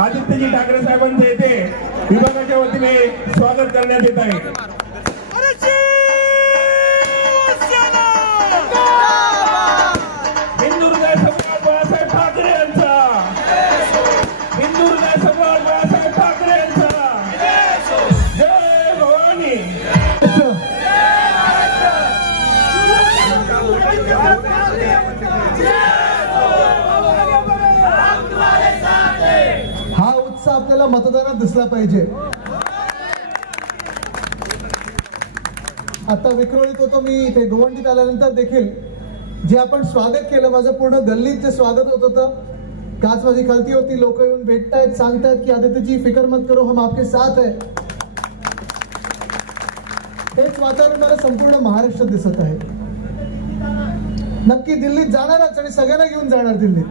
आदित्यजी ठाकरे साहेबांचं येथे विभागाच्या वतीने स्वागत करण्यात येत आहे। हा उत्साह आपल्याला मतदानात दिसला पाहिजे। आता विक्रोळीत होतो मी, इथे गोवंडीत आल्यानंतर देखील जे आपण स्वागत केलं, माझं पूर्ण गल्लीत जे स्वागत होत होतं, काच माझी खालती होती, लोक येऊन भेटतायत, सांगतायत की आदित्यजी फिकर मत करो, हम आपके साथ है। हेच वातावरण मला संपूर्ण महाराष्ट्रात दिसत आहे। नक्की दिल्लीत जाणारच आणि सगळ्यांना घेऊन जाणार दिल्लीत,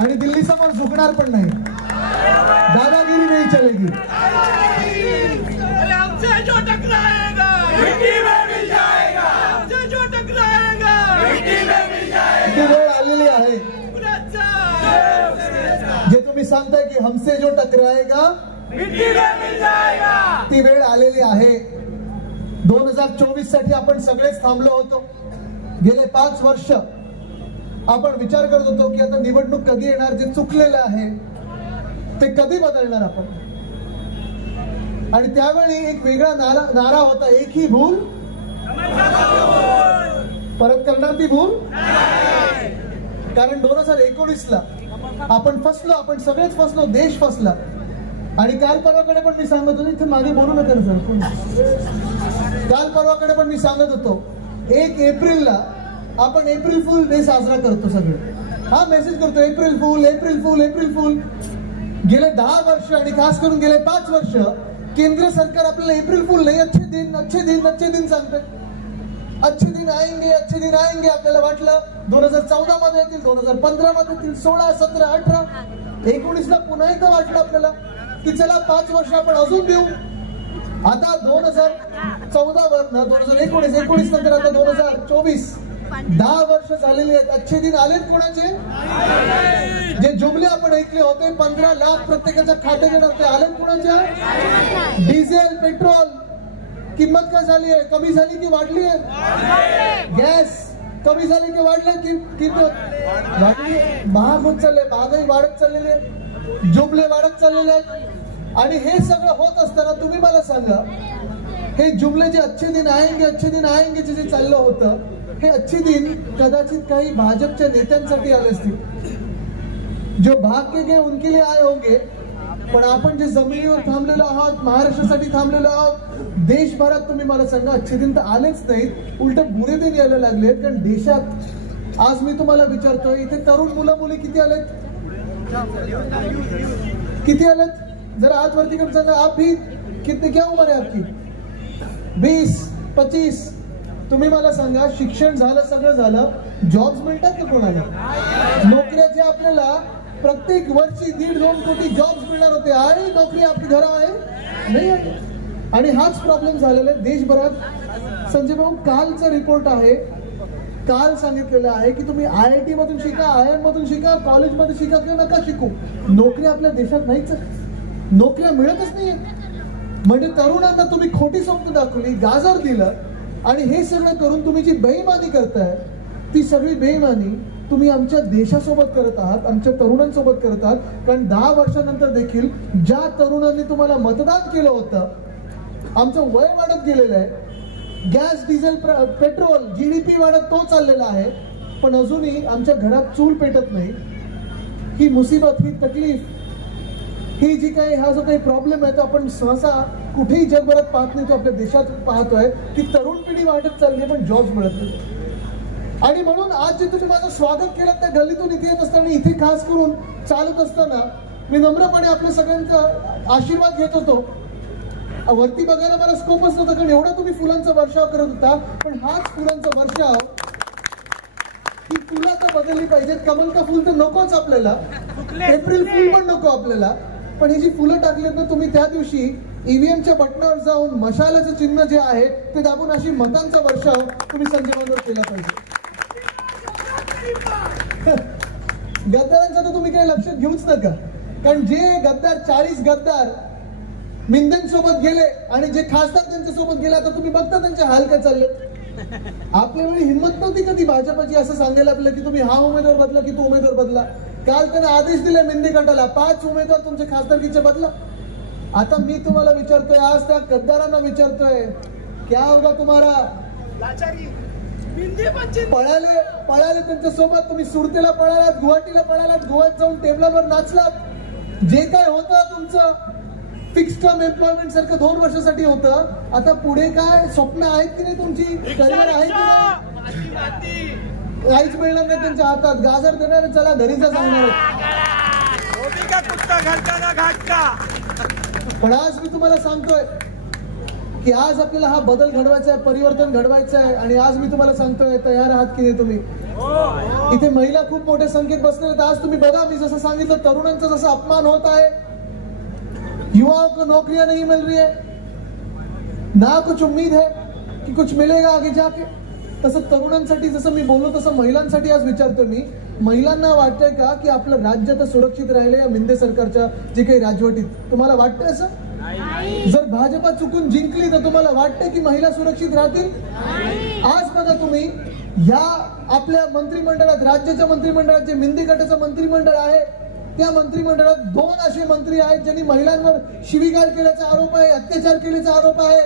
आणि दिल्ली समोर झुकणार पण नाही, दादागिरी नहीं चलेगी। हमसे जो टकराएगा मिट्टी में मिल जाएगा, हमसे जो टकराएगा मिट्टी में मिल जाएगा। ती वेळ आलेली आहे, जे तुम्ही सांगताय की हमसे जो टकराएगा मिट्टी में मिल जाएगा, ती वेळ आलेली आहे। 2024 साठी आपण सगळेच थांबलो होतो। गेले 5 वर्ष आपण विचार करत होतो की आता निवडणूक कधी येणार, जे चुकलेलं आहे ते कधी बदलणार आपण। आणि त्यावेळी एक वेगळा नारा होता, एक ही भूल परत करणार ती भूल। कारण 2019ला आपण फसलो, आपण सगळेच फसलो, देश फसला। आणि काल परवाकडे पण मी सांगत होतो, इथे मागे बोलू नका सर, काल परवाकडे पण मी सांगत होतो 1 एप्रिलला आपण एप्रिल फुल डे साजरा करतो, सगळे हा मेसेज करतो, April fool April fool April fool. गेले 10 वर्ष आणि खास करून गेले 5 वर्ष केंद्र सरकार आपल्याला एप्रिल फुल नाही, अच्छे दिन अच्छे दिन अच्छे दिन सांगते, अच्छे दिन आएंगे अच्छे दिन आएंगे। आपल्याला वाटलं 2014 मध्ये येतील, 2015 मध्ये येतील, 16 17 18 19ला पुन्हा एकदा वाटलं आपल्याला की चला 5 वर्ष आपण अजून देऊ। आता 2014 वरनं 2019 नंतर आता 2024, 10 वर्ष झालेली आहेत। अच्छे दिन आलेत कोणाचे? जे जुमले आपण ऐकले होते 15 लाख प्रत्येकाच्या खात्यात येणार, ते आलेत कोणाच्या? डिझेल पेट्रोल किंमत काय झाली आहे, कमी झाली की वाढली आहे? गॅस कमी झाली की वाढले की किंमत वाढली? महाग होत चालले, महागाई वाढत चाललेली आहे, जुमले वाढत चाललेले आहेत। आणि हे सगळं होत असताना तुम्ही मला सांगा, हे जुमले जे अच्छे दिन आएंगे जे चाललं होतं, हे अच्छे दिन कदाचित काही भाजपच्या नेत्यांसाठी आले असतील, जो भाग्य के उनके लिए आए होंगे। पण आपण जे जमिनीवर थांबलेलो आहोत, महाराष्ट्रासाठी थांबलेलो आहोत, देशभरात तुम्ही मला सांगा अच्छे दिन तर आलेच नाहीत, उलट बुरे दिन यायला लागलेत। कारण देशात आज मी तुम्हाला विचारतोय, इथे तरुण मुलं मुली किती आलेत, किती आलेत? जरा हात वरती करून सांगा, आप भी कितने, क्या उम्र है आपकी? 20 25। तुम्ही मला सांगा, शिक्षण झालं, सगळं झालं, जॉब्स मिळतात का कोणाला? नोकऱ्या जे आपल्याला प्रत्येक वर्षी 1.5-2 कोटी जॉब्स मिळणार होते, आहे नोकरी आपली घरावर आहे नाही आहे? आणि हाच प्रॉब्लेम झालेला आहे देशभरात। संजय भाऊ, कालचा रिपोर्ट आहे, काल सांगितलेलं आहे की तुम्ही IIT मधून शिका, IIM मधून शिका, कॉलेजमध्ये शिका किंवा नका शिकू, नोकरी आपल्या देशात नाहीच, नोकऱ्या मिळतच नाहीये। म्हणजे तरुणांना तुम्ही खोटी स्वप्न दाखवली, गाजर दिलं, आणि हे सगळं करून तुम्ही जी बेईमानी करताय, ती सगळी बेईमानी तुम्ही आमच्या देशासोबत करत आहात, आमच्या तरुणांसोबत करत आहात। कारण 10 वर्षानंतर देखील ज्या तरुणांनी तुम्हाला मतदान केलं होतं, आमचं वय वाढत गेलेलं आहे, गॅस डिझेल पेट्रोल GDP वाढत तो चाललेला आहे, पण अजूनही आमच्या घरात चूल पेटत नाही। ही मुसीबत, ही तकलीफ, ही जी काही हा जो काही प्रॉब्लेम आहे तो आपण सहसा कुठेही जगभरात पाहत नाही, तो आपल्या देशात पाहतोय की तरुण पिढी वाढत चालली पण जॉब्स मिळत नाही। आणि म्हणून आज जे तुम्ही माझं स्वागत केलं त्या गल्लीतून इथे येत असताना, इथे खास करून चालत असताना मी नम्रपणे आपल्या सगळ्यांचा आशीर्वाद घेत होतो। वरती बघायला मला स्कोपच नव्हता, कारण एवढा तुम्ही फुलांचा वर्षाव करत होता, पण हाच फुलांचा वर्षाव, ही फुलं तर बदलली पाहिजेत। कमल का फुल तर नकोच आपल्याला, एप्रिल फुल पण नको आपल्याला, पण ही जी फुलं टाकलीत ना तुम्ही, त्या दिवशी EVMच्या बटनावर जाऊन मशालाचं चिन्ह जे आहे ते दाबून अशी मतांचा वर्षाव तुम्ही संजय भाऊंवर केला पाहिजे। गद्दारांचं तर तुम्ही काही लक्षात घेऊच नका, कारण जे गद्दार 40 गद्दार मिंदेंसोबत गेले आणि जे खासदार त्यांच्यासोबत गेले, आता तुम्ही बघता त्यांचे हाल काय चालले. आपल्या वेळी हिंमत नव्हती कधी भाजपची असं सांगायला आपल्याला की तुम्ही हा उमेदवार बदला की तो उमेदवार बदला. काल त्याने आदेश दिले मेंदी गटाला 5 उमेदवार तुमचे खासदारकीचे बदला. आता मी तुम्हाला विचारतोय, आज त्या गद्दारांना विचारतोय, क्या होगा तुम्हारा. पळाले त्यांच्या सोबत, तुम्ही सुरतेला पळालात, गुवाहाटीला पळालात, गोव्यात जाऊन टेबलावर नाचलात. जे काय होतं तुमचं फिक्स टर्म एम्प्लॉयमेंट सारखं 2 वर्षासाठी होतं. आता पुढे काय स्वप्न आहेत की नाही तुमची, करिअर आहे की नाही, काहीच मिळणार नाही त्यांच्या हातात. गाजर देणार, चला घरी जा सांगणार. पण आज मी तुम्हाला सांगतोय की आज आपल्याला हा बदल घडवायचा आहे, परिवर्तन घडवायचं आहे. आणि आज मी तुम्हाला सांगतोय, तयार आहात की नाही तुम्ही. इथे महिला खूप मोठ्या संख्येत बसले आहेत. आज तुम्ही बघा, मी जसं सांगितलं, तरुणांचा जसा अपमान होत आहे, युवाओं को नौकरियां नहीं मिल रही है, ना कुछ उम्मीद है कि कुछ मिलेगा आगे जाके, तसं तरुणांसाठी जसं मी बोललो तसं महिलांसाठी आज विचारतो मी, महिलांना वाटतंय का की आपलं राज्य तर सुरक्षित राहिले या मिंदे सरकारच्या जे काही राजवटीत. तुम्हाला वाटतंय असं? जर भाजपा चुकून जिंकली तर तुम्हाला वाटतंय की महिला सुरक्षित राहतील? आज बघा तुम्ही, या आपल्या मंत्रिमंडळात, राज्याच्या मंत्रिमंडळात जे मिंदी गटाचं मंत्रिमंडळ आहे, त्या मंत्रिमंडळात 2 असे मंत्री आहेत ज्यांनी महिलांवर शिवीगाळ केल्याचा आरोप आहे, अत्याचार केल्याचा आरोप आहे,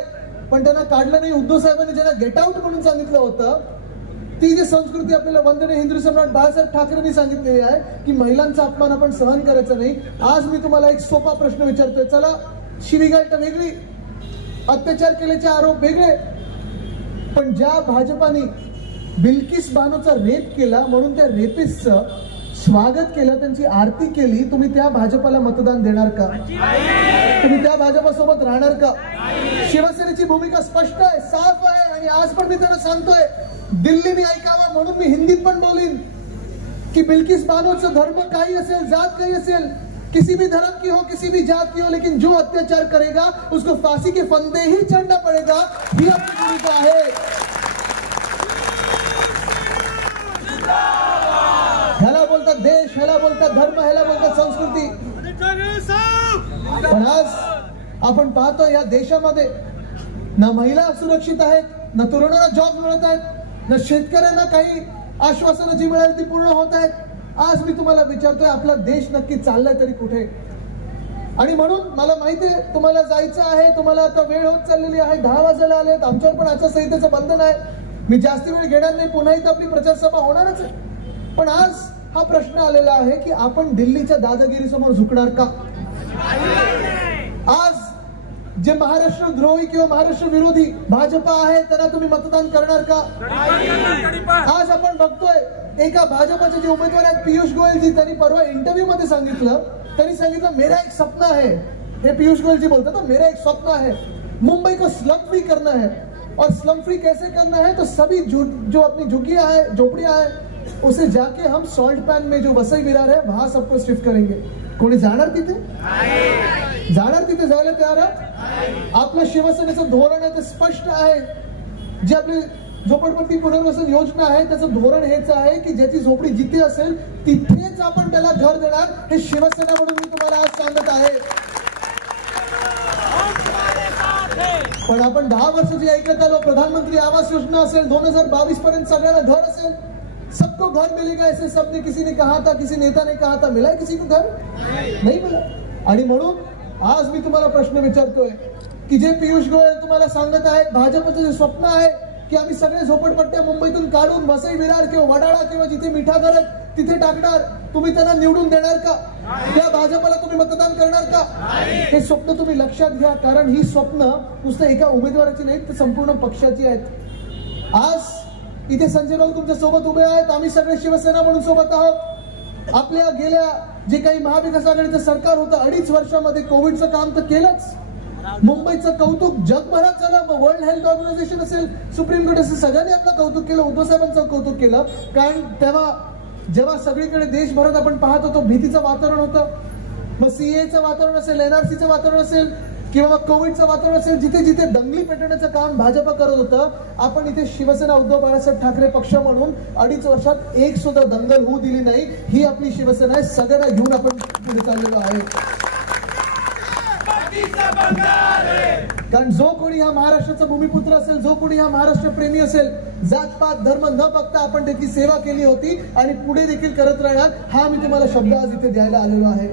पण त्यांना काढलं नाही. उद्धव साहेबांनी ज्यांना गेट आउट म्हणून सांगितलं होतं, ती जी संस्कृती आपल्याला वंदनीय हिंदू सम्राट बाळासाहेब ठाकरेंनी सांगितलेली आहे की महिलांचा अपमान आपण सहन करायचा नाही. आज मी तुम्हाला एक सोपा प्रश्न विचारतोय. चला, शिवीगाळ तर वेगळी, अत्याचार केल्याचे आरोप वेगळे, पण ज्या भाजपाने बिल्किस बानोचा रेप केला म्हणून त्या रेपिस्टचं स्वागत केलं, त्यांची आरती केली, तुम्ही त्या भाजपाला मतदान देणार का? तुम्ही त्या भाजपासोबत राहणार का? शिवसेनेची भूमिका स्पष्ट आहे, साफ आहे. आणि आज पण मी त्यांना सांगतोय, दिल्लीने ऐकावं म्हणून मी हिंदीत पण बोलीन की बिल्किस बानोचा धर्म काही असेल, जात काही असेल, किसी भी धर्म की हो, किसी भी जात की हो, लेकिन जो अत्याचार करेगा उसको फांसी के फंदे ही चढ़ना पड़ेगा. ही आपली भूमिका आहे. ह्याला बोलतात देश, ह्याला बोलतात धर्म, ह्याला बोलतात संस्कृती. पण आज आपण पाहतो या देशामध्ये ना महिला सुरक्षित आहेत, ना तरुणांना जॉब मिळत आहेत, ना शेतकऱ्यांना काही आश्वासनं जी मिळाली ती पूर्ण होत आहेत. आज मी तुम्हाला विचारतोय, आपला देश नक्की चाललाय तरी कुठे? आणि म्हणून मला माहिती आहे तुम्हाला जायचं आहे, तुम्हाला आता वेळ होत चाललेली आहे, 10 वाजायला आले. आमच्यावर पण आचारसंहितेचं बंधन आहे, मी जास्ती वेळ घेणार नाही. पुन्हा इथं आपली प्रचार सभा होणारच आहे. पण आज हा प्रश्न आलेला आहे की आपण दिल्लीच्या दादागिरी समोर झुकणार का? आज जे महाराष्ट्र द्रोही किंवा महाराष्ट्र विरोधी भाजपा आहे त्यांना तुम्ही मतदान करणार का? आज आपण बघतोय, एका भाजपाचे जे उमेदवार आहेत पियुष गोयल जी, त्यांनी परवा इंटरव्यू मध्ये सांगितलं मेरा एक सपना है. हे पियुष गोयल जी बोलते ना, मेरा एक सपना है, मुंबई को स्लम फ्री करना है. और स्लम फ्री कैसे करना है? तो सभी जो अपनी झुग्गियां है, झोपड़ियां है, उसे जाके हम सॉल्ट पैन में जो वसई विरार है वहां सबको शिफ्ट करेंगे. कोणी जाणार तिथे? जायला तयार आहे? आपलं शिवसेनेचं धोरण आहे ते स्पष्ट आहे. जे आपली झोपडपट्टी पुनर्वसन योजना आहे त्याचं धोरण हेच आहे की ज्याची झोपडी जिथे असेल तिथेच आपण त्याला घर देणार. हे शिवसेना म्हणून मी तुम्हाला आज सांगत आहे. पण आपण 10 वर्ष जे ऐकत आलो, प्रधानमंत्री आवास योजना असेल, 2022 पर्यंत सगळ्यांना घर असेल, सबको घर मिलेगा ऐसे सबने किसी ने कहा था, किसी नेता ने कहा था, मिला किसी को घर? नहीं मिला. आणि म्हणून आज मी तुम्हाला प्रश्न विचारतोय की जे पियुष गोयल तुम्हाला सांगत आहेत, भाजपचं जे स्वप्न आहे की आम्ही सगळे झोपडपट्ट्या मुंबईतून काढून वसई विरार किंवा वडाळा किंवा जिथे मिठा घर तिथे टाकणार, तुम्ही त्यांना निवडून देणार का? त्या भाजपला तुम्ही मतदान करणार का? हे स्वप्न तुम्ही लक्षात घ्या, कारण ही स्वप्न नुसतं एका उमेदवाराची नाहीत, तर संपूर्ण पक्षाची आहेत. आज इथे संजय राऊत तुमच्या सोबत उभे आहेत, आम्ही सगळे शिवसेना म्हणून सोबत आहोत. आपल्या गेल्या जे काही महाविकास आघाडीचं सरकार होतं 2.5 वर्षामध्ये कोविडचं काम तर केलंच. मुंबईचं कौतुक जगभरात झालं. वर्ल्ड हेल्थ ऑर्गनायझेशन असेल, सुप्रीम कोर्ट असेल, सगळ्यांनी आपलं कौतुक केलं, उद्धव साहेबांचं कौतुक केलं. कारण तेव्हा जेव्हा सगळीकडे देशभरात आपण पाहत होतो भीतीचं वातावरण होतं, मग सीएचं वातावरण असेल, एनआरसीचं वातावरण असेल, किंवा मग कोविडचं वातावरण असेल, जिथे जिथे दंगली पेटवण्याचं काम भाजप करत होतं, आपण इथे शिवसेना उद्धव बाळासाहेब ठाकरे पक्ष म्हणून 2.5 वर्षात एक सुद्धा दंगल होऊ दिली नाही. ही आपली शिवसेना आहे. सगळ्यांना घेऊन आपण पुढे चाललेलो आहे. कारण जो कोणी या महाराष्ट्राचा भूमिपुत्र असेल, जो कोणी या महाराष्ट्र प्रेमी असेल, जातपात धर्म न बघता आपण त्याची सेवा केली होती आणि पुढे देखील करत राहणार. हा मी तुम्हाला शब्द आज इथे द्यायला आलेलो आहे.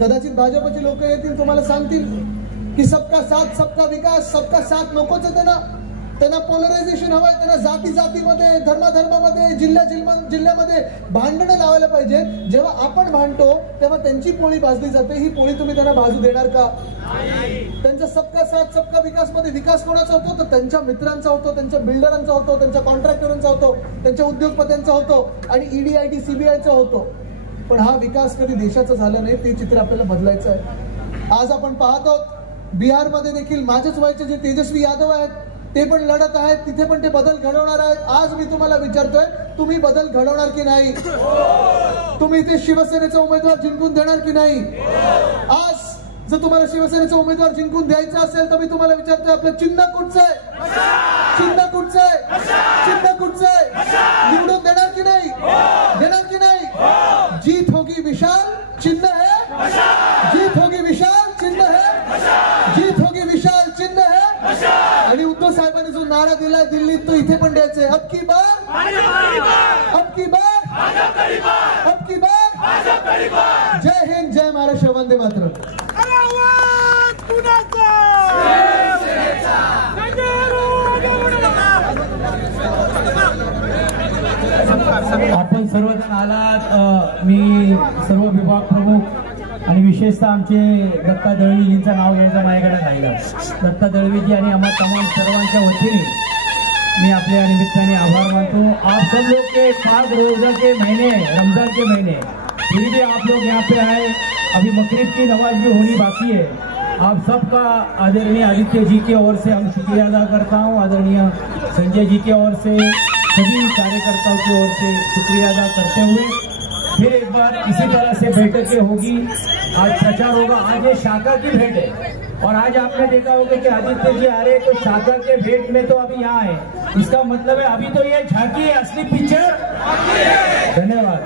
कदाचित भाजपचे लोक येतील, तुम्हाला सांगतील की सबका साथ सबका विकास, सबका साथ नकोच आहे. त्यांना पोलरायझेशन हवंय. त्यांना जाती जातीमध्ये, धर्मामध्ये, जिल्ह्यामध्ये भांडणं लावायला पाहिजे. जेव्हा आपण भांडतो तेव्हा त्यांची पोळी भाजली जाते. ही पोळी तुम्ही त्यांना भाजू देणार का? त्यांचा सबका साथ सबका विकास मध्ये विकास कोणाचा होतो? तर त्यांच्या मित्रांचा होतो, त्यांच्या बिल्डरांचा होतो, त्यांच्या कॉन्ट्रॅक्टरांचा होतो, त्यांच्या उद्योगपत्यांचा होतो आणि ED, CBIचा होतो. पण हा विकास कधी देशाचा झाला नाही. ते चित्र आपल्याला बदलायचं आहे. आज आपण पाहतो बिहारमध्ये देखील माझ्याच वयाचे जे तेजस्वी यादव आहेत ते पण लढत आहेत. तिथे पण ते बदल घडवणार आहेत. आज मी तुम्हाला विचारतोय, तुम्ही बदल घडवणार की नाही? तुम्ही इथे शिवसेनेचा उमेदवार जिंकून देणार की नाही? आज जर तुम्हाला शिवसेनेचा उमेदवार जिंकून द्यायचा असेल तर मी तुम्हाला विचारतोय, आपलं चिन्ह कुठचं आहे? चिन्ह कुठचं आहे? चिन्ह कुठचं आहे? निवडून देणार की नाही? देणार की नाही? जीत होगी विशाल, चिन्ह है. जीत होगी विशाल, चिन्ह है. जीत होगी विशाल, चिन्ह है. आणि उद्धव साहेबांनी जो नारा दिलाय दिल्लीत, तो इथे पण द्यायचा आहे. अब की बार, अब की बार, अब की बार. जय हिंद, जय महाराष्ट्र, वंदे मातरम. आपण सर्वजण आलात. मी सर्व विभाग प्रमुख आणि विशेषतः आमचे दत्ता दळवीजींचं नाव घ्यायचं माझ्याकडे राहिलं. दत्ता दळवीजी आणि आम्हा तमाम सर्वांच्या वतीने मैं अपने निमित्ताने आभार मानता हूँ। आप सब लोग के पाक रोजा के महीने, रमजान के महीने, फिर भी आप लोग यहाँ पे आए। अभी मगरिब की नमाज भी होनी बाकी है। आप सबका आदरणीय आदित्य जी की ओर से हम शुक्रिया अदा करता हूँ, आदरणीय संजय जी की ओर से, सभी कार्यकर्ताओं की ओर से शुक्रिया अदा करते हुए फिर एक बार इसी तरह से बैठकें होगी। आज प्रचार होगा। आज ये शाखा की भेंट है और आज आपने देखा होगा कि आदित्य जी आ रहे, तो शाखा के भेंट में तो अभी यहाँ है, इसका मतलब है अभी तो ये झांकी है, असली पिक्चर। धन्यवाद।